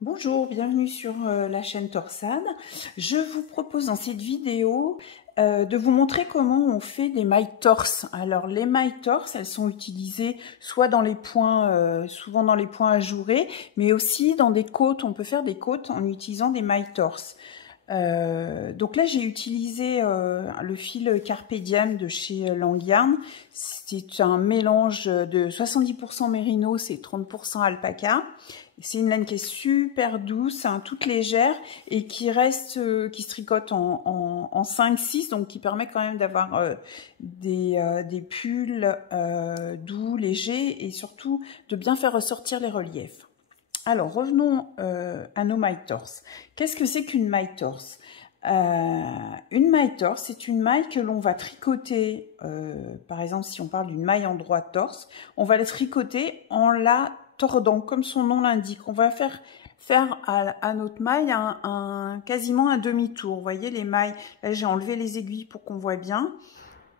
Bonjour, bienvenue sur la chaîne Torsade. Je vous propose dans cette vidéo de vous montrer comment on fait des mailles torse. Alors les mailles torse, elles sont utilisées soit dans les points, souvent dans les points ajourés, mais aussi dans des côtes. On peut faire des côtes en utilisant des mailles torse. Donc là j'ai utilisé le fil Carpe Diem de chez Langyarn. C'est un mélange de 70% mérinos et 30% alpaca. C'est une laine qui est super douce, hein, toute légère et qui reste, qui se tricote en 5-6, donc qui permet quand même d'avoir des pulls doux, légers et surtout de bien faire ressortir les reliefs. Alors revenons à nos mailles torse. Qu'est-ce que c'est qu'une maille torse? Une maille torse, c'est une maille que l'on va tricoter, par exemple si on parle d'une maille en droit torse, on va la tricoter en la tordant, comme son nom l'indique. On va faire à notre maille quasiment un demi-tour. Vous voyez les mailles, là j'ai enlevé les aiguilles pour qu'on voit bien.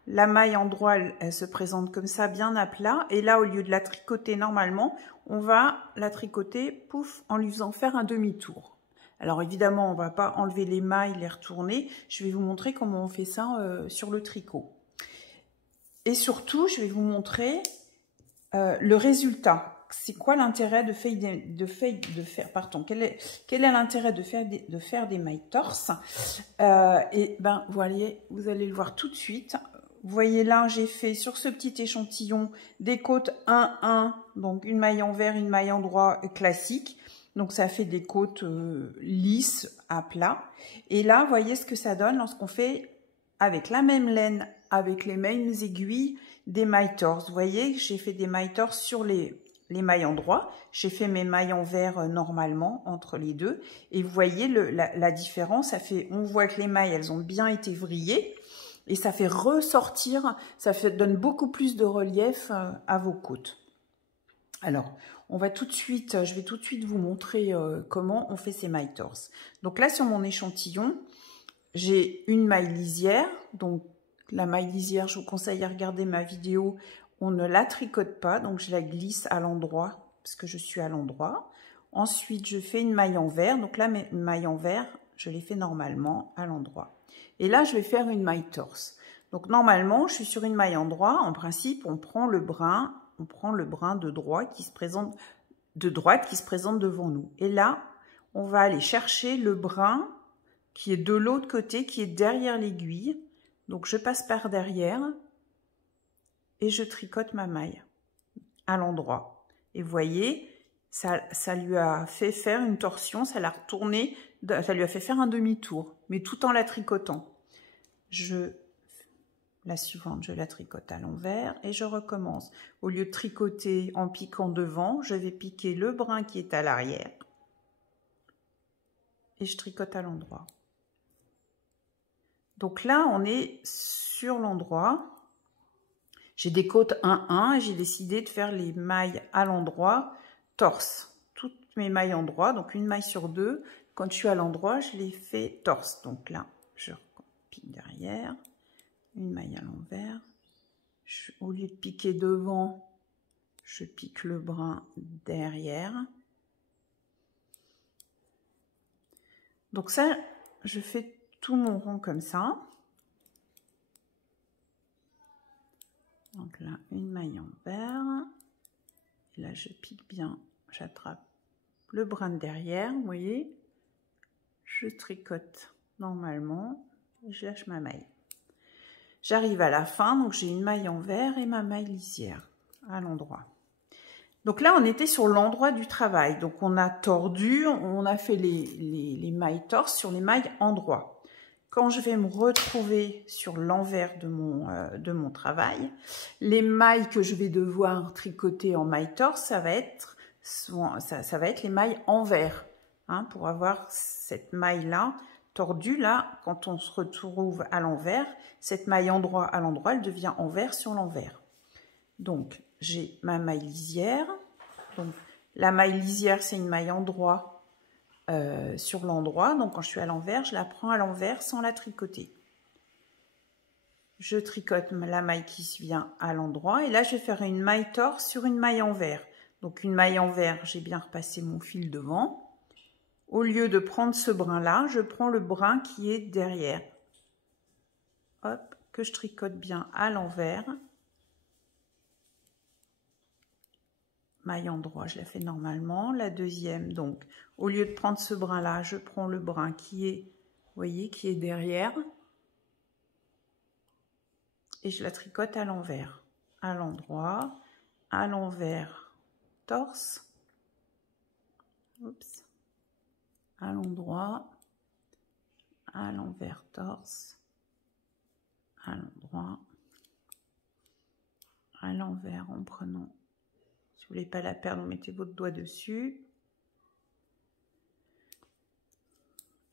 La maille en droit, elle se présente comme ça, bien à plat. Et là, au lieu de la tricoter normalement, on va la tricoter, pouf, en lui faisant faire un demi-tour. Alors évidemment, on ne va pas enlever les mailles, les retourner. Je vais vous montrer comment on fait ça sur le tricot. Et surtout, je vais vous montrer le résultat. C'est quoi l'intérêt quel est l'intérêt de faire des mailles torse? Et ben, vous allez le voir tout de suite. Vous voyez là, j'ai fait sur ce petit échantillon des côtes 1-1, donc une maille en vert, une maille en droit classique. Donc ça fait des côtes lisses à plat. Et là, vous voyez ce que ça donne lorsqu'on fait avec la même laine, avec les mêmes aiguilles, des mailles torse. Vous voyez, j'ai fait des mailles torse sur les mailles en droit. J'ai fait mes mailles en vert normalement entre les deux. Et vous voyez la différence. On voit que les mailles, elles ont bien été vrillées. Et ça fait ressortir, donne beaucoup plus de relief à vos côtes. Alors, je vais tout de suite vous montrer comment on fait ces mailles torse. Donc là, sur mon échantillon, j'ai une maille lisière. Donc, la maille lisière, je vous conseille à regarder ma vidéo. On ne la tricote pas, donc je la glisse à l'endroit, parce que je suis à l'endroit. Ensuite, je fais une maille en vert. Donc là, mes mailles en vert, je les fais normalement à l'endroit. Et là, je vais faire une maille torse. Donc normalement, je suis sur une maille en droit. En principe, on prend le brin de droite qui se présente devant nous. Et là, on va aller chercher le brin qui est de l'autre côté, qui est derrière l'aiguille. Donc je passe par derrière et je tricote ma maille à l'endroit. Et vous voyez, ça lui a fait faire une torsion, ça l'a retourné, ça lui a fait faire un demi-tour, mais tout en la tricotant. La suivante, je la tricote à l'envers et je recommence. Au lieu de tricoter en piquant devant, je vais piquer le brin qui est à l'arrière et je tricote à l'endroit. Donc là, on est sur l'endroit. J'ai des côtes 1-1 et j'ai décidé de faire les mailles à l'endroit torse. Toutes mes mailles en droit, donc une maille sur deux. Quand je suis à l'endroit, je les fais torse. Donc là, je pique derrière, une maille à l'envers. Au lieu de piquer devant, je pique le brin derrière. Donc ça, je fais tout mon rond comme ça. Donc là, une maille en vert. Et là, je pique bien, j'attrape le brin de derrière, vous voyez. Je tricote normalement, je lâche ma maille. J'arrive à la fin, donc j'ai une maille en vert et ma maille lisière à l'endroit. Donc là, on était sur l'endroit du travail. Donc on a tordu, on a fait les mailles torse sur les mailles en droit. Quand je vais me retrouver sur l'envers de mon travail, les mailles que je vais devoir tricoter en maille torse, ça va être les mailles envers, hein, pour avoir cette maille-là tordue. Là, quand on se retrouve à l'envers, cette maille en droit à l'endroit, elle devient envers sur l'envers. Donc, j'ai ma maille lisière. Donc, la maille lisière, c'est une maille en droit sur l'endroit. Donc, quand je suis à l'envers, je la prends à l'envers sans la tricoter. Je tricote la maille qui se vient à l'endroit. Et là, je vais faire une maille torse sur une maille envers. Donc, une maille envers, j'ai bien repassé mon fil devant. au lieu de prendre ce brin-là, je prends le brin qui est derrière. Hop, que je tricote bien à l'envers. Maille en droit, je la fais normalement. La deuxième, donc, au lieu de prendre ce brin-là, je prends le brin qui est, vous voyez, qui est derrière. Et je la tricote à l'envers. À l'endroit, à l'envers, torse. Oups. À l'endroit, à l'envers, torse. À l'endroit, à l'envers en prenant. Si vous voulez pas la perdre, vous mettez votre doigt dessus.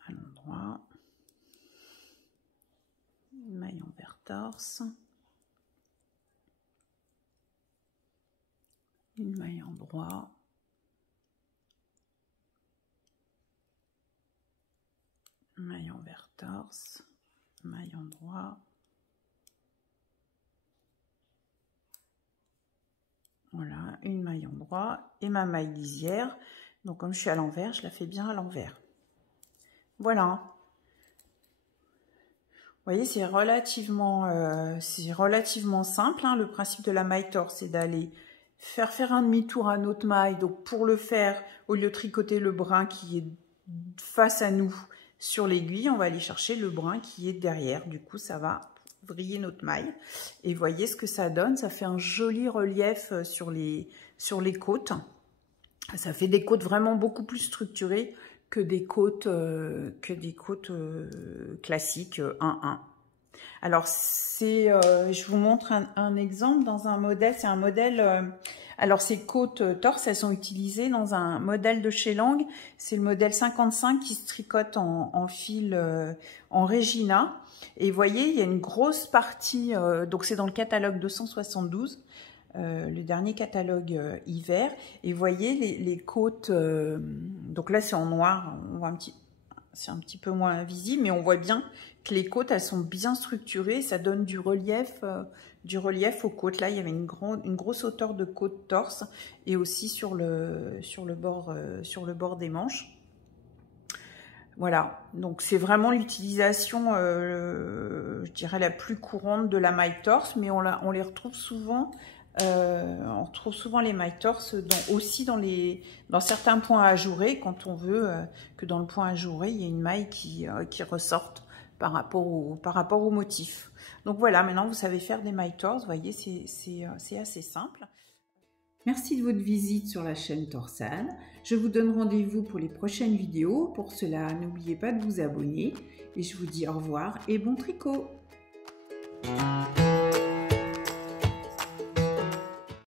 À l'endroit. Une maille envers torse. Une maille en droit. Maille envers torse. Maille en droit. Voilà, une maille en droit et ma maille lisière. Donc comme je suis à l'envers, je la fais bien à l'envers. Voilà. Vous voyez, c'est relativement simple. Hein. Le principe de la maille torse, c'est d'aller faire un demi-tour à notre maille. Donc pour le faire, au lieu de tricoter le brin qui est face à nous sur l'aiguille, on va aller chercher le brin qui est derrière. Du coup, ça va vriller notre maille. Et voyez ce que ça donne. Ça fait un joli relief sur les côtes. Ça fait des côtes vraiment beaucoup plus structurées que des côtes classiques 1-1. Alors, je vous montre un exemple dans un modèle. C'est un modèle... alors, ces côtes torse, elles sont utilisées dans un modèle de chez Lang. C'est le modèle 55 qui se tricote en fil en Regina. Et vous voyez, il y a une grosse partie... donc, c'est dans le catalogue 272. Le dernier catalogue hiver, et vous voyez les côtes, donc là c'est en noir, on voit c'est un petit peu moins visible, mais on voit bien que les côtes elles sont bien structurées, ça donne du relief aux côtes. Là il y avait une grosse hauteur de côte torse et aussi sur le bord des manches. Voilà, donc c'est vraiment l'utilisation, je dirais la plus courante de la maille torse, mais on les retrouve souvent. On retrouve souvent les mailles torse aussi dans certains points ajourés, quand on veut que dans le point ajouré, il y ait une maille qui ressorte par rapport au motif. Donc voilà, maintenant vous savez faire des mailles torse, vous voyez, c'est assez simple. Merci de votre visite sur la chaîne Torsade. Je vous donne rendez-vous pour les prochaines vidéos. Pour cela, n'oubliez pas de vous abonner. Et je vous dis au revoir et bon tricot!